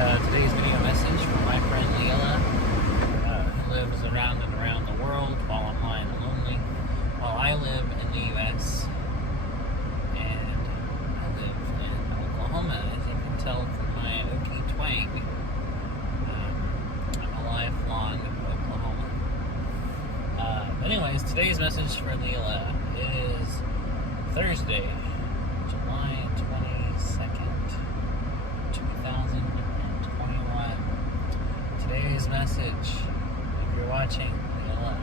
Today's video message from my friend Lilla, who lives around and around the world while I'm lying lonely. While I live in the U.S. and I live in Oklahoma, as you can tell from my Okie twang. I'm a lifelong Oklahoma. Anyways, today's message for Lilla is Thursday, July 22nd, 2021. Today's message, if you're watching, Lilla,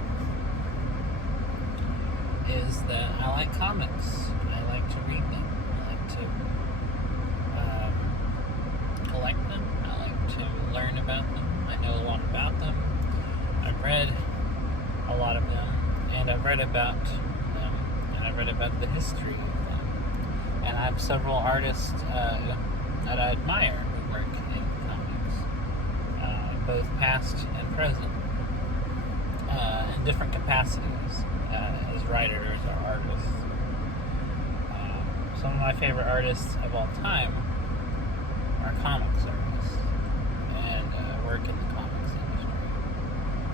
is that I like comics. I like to read them. I like to collect them. I like to learn about them. I know a lot about them. I've read a lot of them, and I've read about them, and I've read about the history of them. And I have several artists that I admire who work in comics, both past and present, in different capacities, as writers or artists. Some of my favorite artists of all time are comics artists, and work in the comics industry,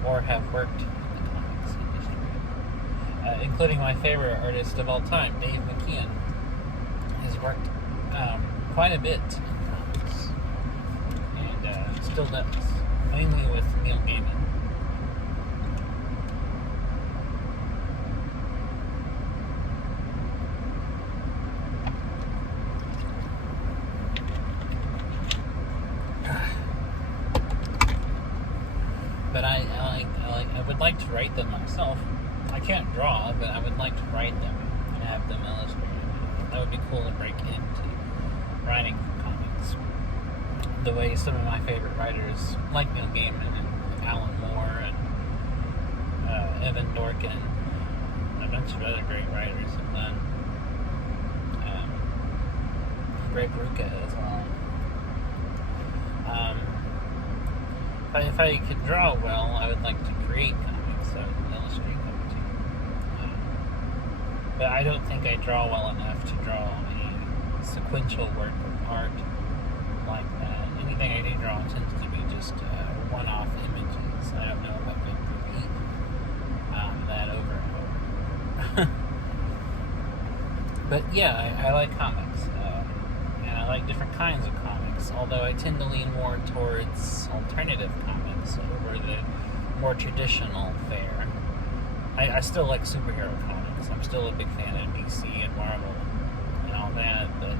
or have worked in the comics industry, including my favorite artist of all time, Dave McKeon, has worked quite a bit in comics, and still does, mainly with Neil Gaiman. But I would like to write them myself. I can't draw, but I would like to write them and have them illustrated. That would be cool to break into writing for comics. The way some of my favorite writers, like Neil Gaiman and Alan Moore and Evan Dorkin, and a bunch of other great writers have done. Greg Rucka as well. If I could draw well, I would like to create comics, so illustrate them too. But I don't think I draw well enough to draw a sequential work of art like that. Anything I do draw tends to be just one-off images. I don't know if I could repeat that over and over. But yeah, I like comics, and I like different kinds of comics, although I tend to lean more towards alternative comics over the more traditional fare. I still like superhero comics. I'm still a big fan of DC and Marvel and all that, but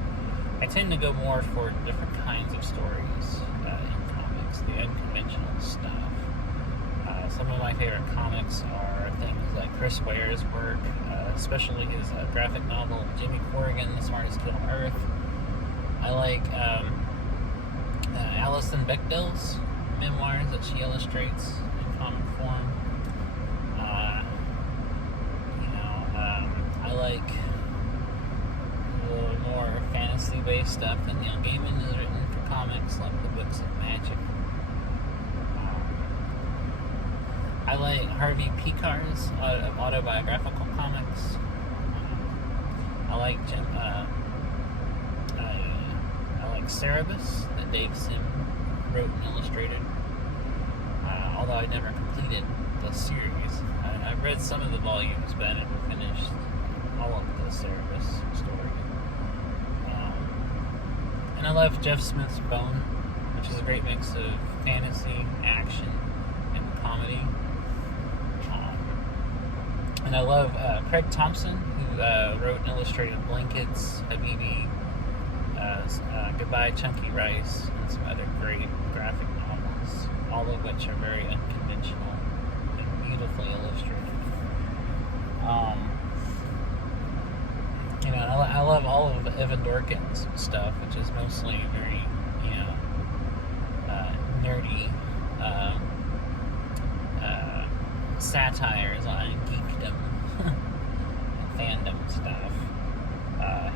I tend to go more for different kinds of stories in comics, the unconventional stuff. Some of my favorite comics are things like Chris Ware's work, especially his graphic novel, Jimmy Corrigan, The Smartest Kid on Earth. I like Alison Bechdel's memoirs that she illustrates in comic form. I like a little more fantasy-based stuff that Neil Gaiman has written for comics, like the Books of Magic. I like Harvey Picar's autobiographical comics. I like Cerebus, that Dave Sim wrote and illustrated. Although I never completed the series. I've read some of the volumes, but I never finished all of the Cerebus story. And I love Jeff Smith's Bone, which is a great mix of fantasy, action, and comedy. And I love Craig Thompson, who wrote and illustrated Blankets, Habibi, Goodbye Chunky Rice, and some other great graphic novels, all of which are very unconventional and beautifully illustrated. I love all of Evan Dorkin's stuff, which is mostly very, nerdy satires on geekdom and fandom stuff.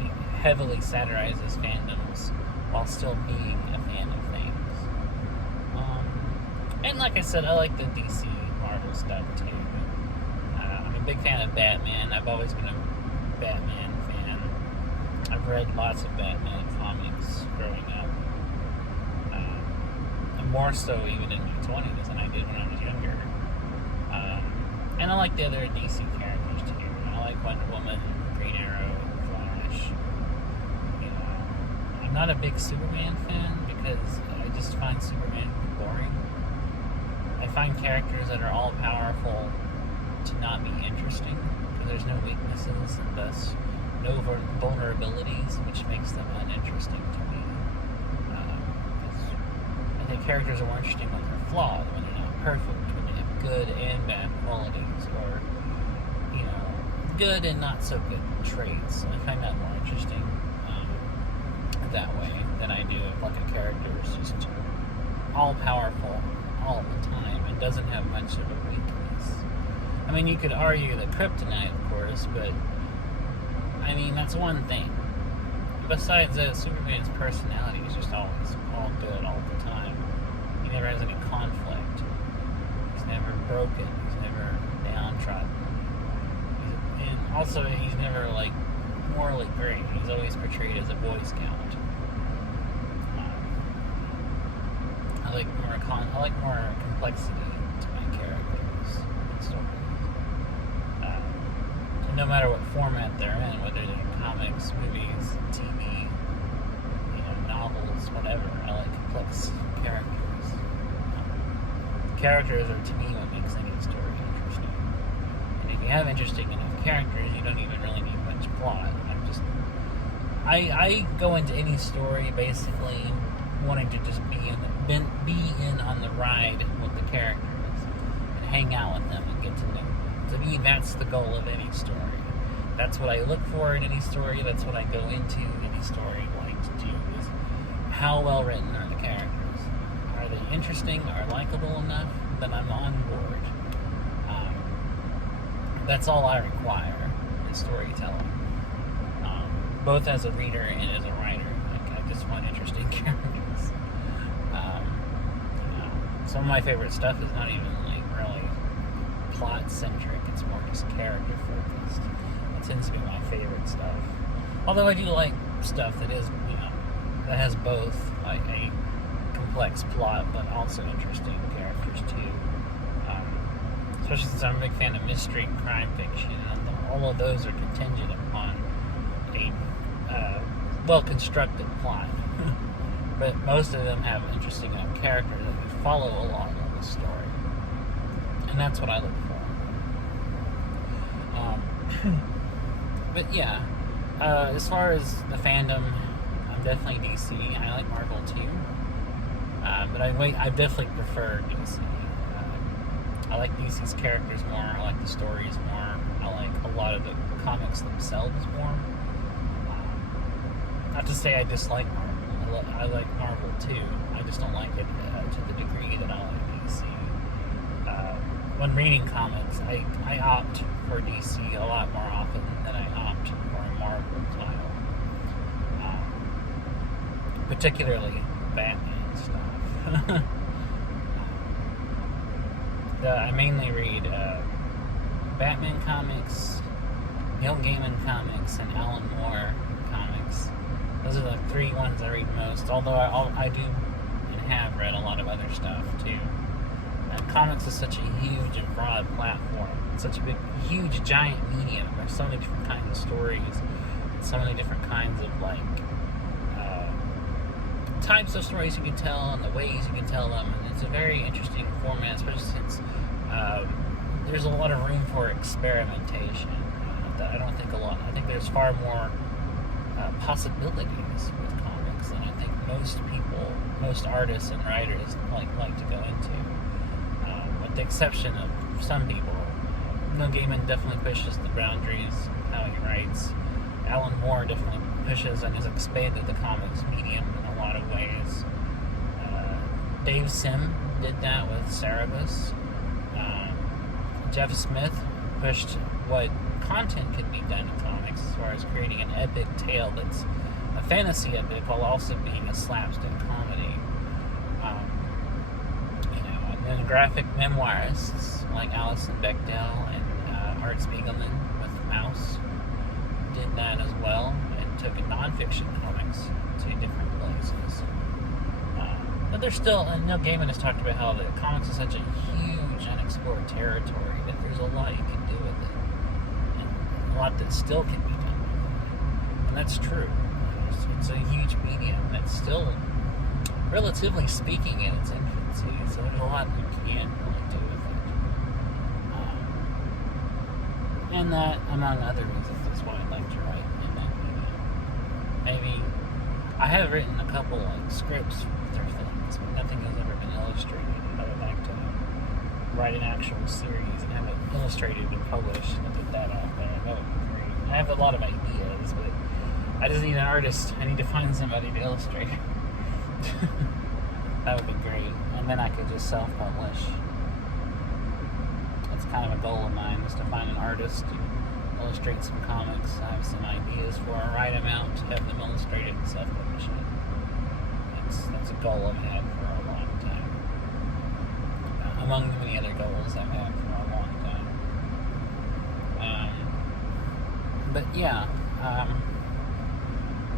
He heavily satirizes fandoms while still being a fan of things. And like I said, I like the DC Marvel stuff too. I'm a big fan of Batman. I've always been a Batman fan. I've read lots of Batman comics growing up. more so even in my 20s than I did when I was younger. And I like the other DC characters too. I like Wonder Woman, Green Arrow, Flash. You know, I'm not a big Superman fan because I just find Superman boring. I find characters that are all powerful to not be interesting because there's no weaknesses and thus no vulnerabilities, which makes them uninteresting to me. I think characters are more interesting when they're flawed, when they're not perfect, when they have good and bad qualities, or, you know, good and not so good traits. I find that more interesting that way than I do if like a character is just all powerful all the time and doesn't have much of a weakness. I mean, you could argue that kryptonite, of course, but I mean, that's one thing. Besides that, Superman's personality is just always all good all the time. He never has any conflict. He's never broken. He's never downtrodden. And also, he's never, like, morally great. He's always portrayed as a Boy Scout. I like more complexity to my characters and stories. No matter what format they're in, whether they're comics, movies, TV, novels, whatever, I like complex characters. Characters are, to me, what makes any story interesting. And if you have interesting enough characters, you don't even really need much plot. I go into any story basically wanting to just be in on the ride with the characters and hang out with them and get to know them. To me, that's the goal of any story. That's what I look for in any story. That's what I go into any story wanting to do, is how well written are the characters? Are they interesting or likable enough? Then I'm on board. That's all I require in storytelling, both as a reader and as a writer. Like, I just want interesting characters. Some of my favorite stuff is not even like really plot centric. It's more just character focused. It tends to be my favorite stuff. Although I do like stuff that is, that has both like a complex plot but also interesting characters too. Especially since I'm a big fan of mystery and crime fiction, and all of those are contingent upon a well-constructed plot. But most of them have interesting enough characters that we follow along with the story. And that's what I look for. But yeah, as far as the fandom, I'm definitely DC. I like Marvel too. But I definitely prefer DC. I like DC's characters more. I like the stories more. I like a lot of the comics themselves more. Not to say I dislike Marvel. I like Marvel too. I just don't like it to the degree that I like DC. When reading comics, I opt for DC a lot more often than I opt for a Marvel title. Particularly Batman stuff. I mainly read Batman comics, Neil Gaiman comics, and Alan Moore comics. Those are the three ones I read most, although I do and have read a lot of other stuff too. And comics is such a huge and broad platform. It's such a big, huge, giant medium. There's so many different kinds of stories, so many different kinds of types of stories you can tell and the ways you can tell them. And it's a very interesting format, especially since there's a lot of room for experimentation. That I don't think I think there's far more possibilities with comics than I think most artists and writers like to go into. With the exception of some people. Neil Gaiman definitely pushes the boundaries how he writes. Alan Moore definitely pushes and has expanded the comics medium in a lot of ways. Dave Sim did that with Cerebus. Jeff Smith pushed what content could be done in comics as far as creating an epic tale that's a fantasy epic while also being a slapstick comedy. And then graphic memoirists like Alison Bechdel and Art Spiegelman with Mouse did that as well and took nonfiction comics to different places. But there's still, and Neil Gaiman has talked about how the comics is such a huge unexplored territory that there's a lot you can do with it. And a lot that still can be done. And that's true. It's a huge medium that's still, relatively speaking, in its infancy. So there's a lot you can really do with it. And that, among other reasons, is why I like to write in that medium. Maybe I have written a couple scripts for things, but nothing has ever been illustrated. I would like to write an actual series and have it illustrated and published and put that out there. That would be great. I have a lot of ideas, but I just need an artist. I need to find somebody to illustrate it. That would be great. And then I could just self-publish. That's kind of a goal of mine, is to find an artist to illustrate some comics. I have some ideas for a right amount, have them illustrated and self-publish it. That's a goal I've had for a long time. Among the many other goals I've had for a long time. But yeah,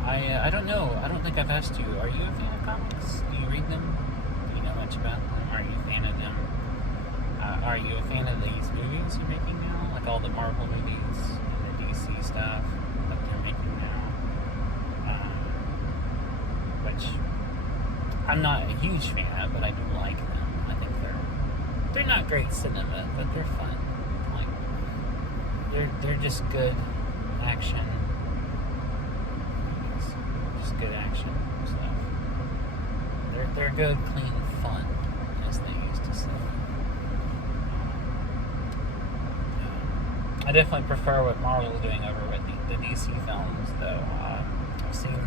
I don't know. I don't think I've asked you. Are you a fan of comics? Do you read them? Do you know much about them? Are you a fan of them? Are you a fan of these movies you're making now? Like all the Marvel movies and the DC stuff that they're making now? Which I'm not a huge fan of, but I do like them. I think they're not great cinema, but they're fun. Like they're just good action. Just good action stuff. They're good, clean fun, as they used to say. I definitely prefer what Marvel is doing over with the DC films, though. I've seen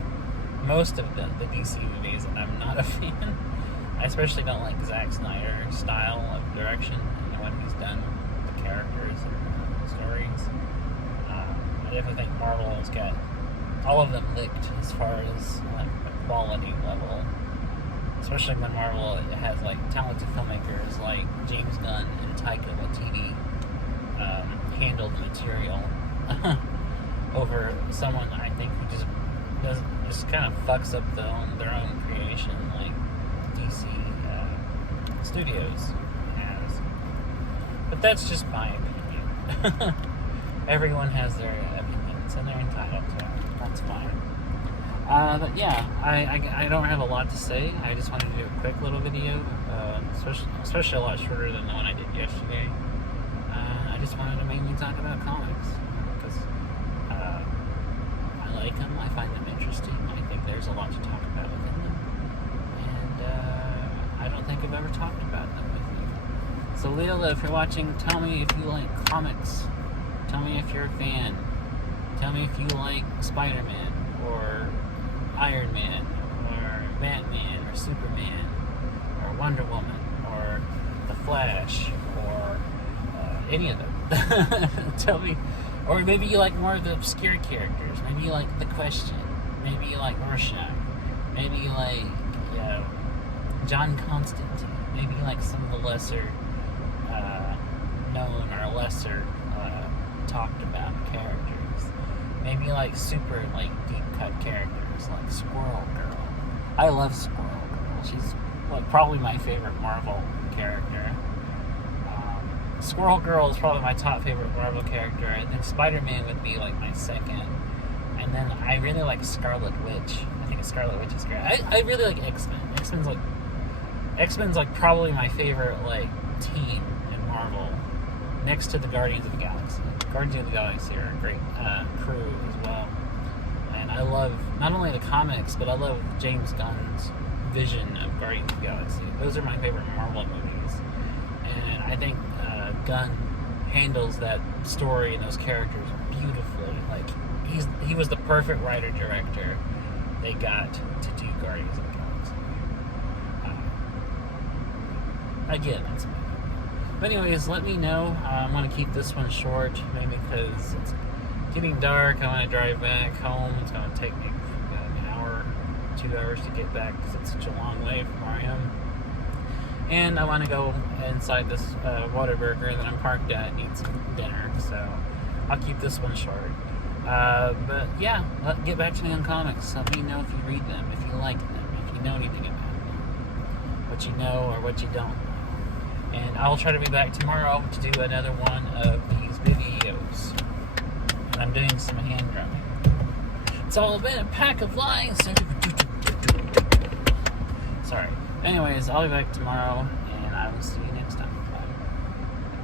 most of the DC movies, and I'm not a fan. I especially don't like Zack Snyder's style of direction and what he's done with the characters and the stories. I definitely think Marvel has got all of them licked as far as like the quality level. Especially when Marvel has like talented filmmakers like James Gunn and Taika Waititi handle the material over someone I think who just kind of fucks up their own creation, like DC Studios has. But that's just my opinion. Everyone has their opinions, and they're entitled to it. That's fine. But yeah, I don't have a lot to say. I just wanted to do a quick little video, especially a lot shorter than the one I did yesterday. I just wanted to mainly talk about comics because I like them. I find them interesting. I think there's a lot to talk about within them, and I don't think I've ever talked about them with you. So Lilla, if you're watching, tell me if you like comics. Tell me if you're a fan. Tell me if you like Spider-Man or Iron Man or Batman or Superman or Wonder Woman or The Flash or any of them. Tell me. Or maybe you like more of the obscure characters. Maybe you like The Question. Maybe you like Rorschach. Maybe you like John Constantine. Maybe you like some of the lesser known or lesser talked about characters. Maybe you like super deep cut characters like Squirrel Girl. I love Squirrel Girl. She's probably my favorite Marvel character. Squirrel Girl is probably my top favorite Marvel character. I think Spider-Man would be my second. And then I really like Scarlet Witch. I think Scarlet Witch is great. I really like X-Men. X-Men's probably my favorite team in Marvel, next to the Guardians of the Galaxy. Guardians of the Galaxy are a great crew as well. And I love not only the comics, but I love James Gunn's vision of Guardians of the Galaxy. Those are my favorite Marvel movies. And I think Gunn handles that story and those characters beautifully. He was the perfect writer-director they got to do Guardians of the Galaxy. Again, that's me. But anyways, let me know. I want to keep this one short, maybe because it's getting dark. I want to drive back home. It's going to take me an hour, 2 hours to get back because it's such a long way from where I am. And I want to go inside this Whataburger that I'm parked at and eat some dinner. So I'll keep this one short. But yeah, get back to me on comics. Let me know if you read them, if you like them, if you know anything about them. what you know or what you don't know. And I will try to be back tomorrow to do another one of these videos. And I'm doing some hand drumming. It's all been a pack of lies. Sorry. Anyways, I'll be back tomorrow, and I will see you next time.